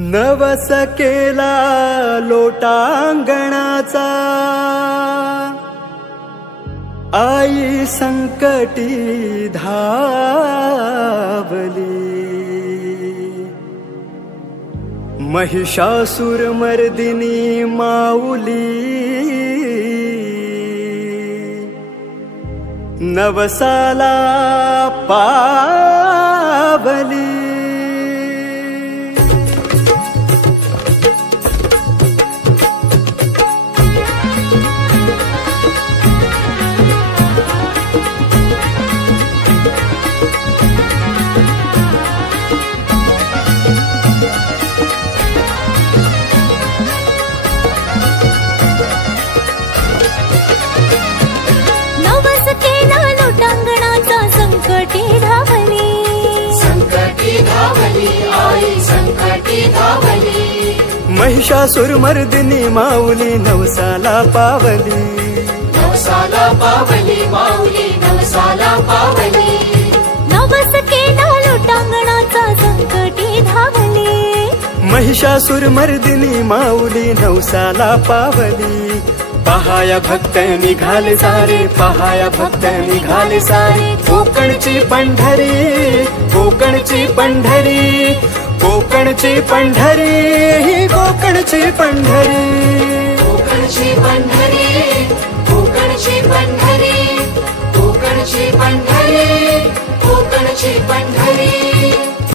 नवस केला लोटांगणाचा, आई संकटी धावली। महिषासुर मर्दिनी माऊली, नवसाला पावली। महिषासुर मर्दिनी माऊली नवसाला पावली, नवसाला पावली माऊली नवसाला पावली। नवस केला लोटांगणाचा संकटी धावली, महिषासुर मर्दिनी माऊली नवसाला पावली। पहाया भक्त निघाले सारे, पहाया भक्त निघाले सारे। कोकणची पंढरी, कोकणची पंढरी, कोकणची पंढरी, कोकणची पंढरी, कोकणची पंढरी, कोकणची पंढरी, कोकणची पंढरी, कोकणची पंढरी।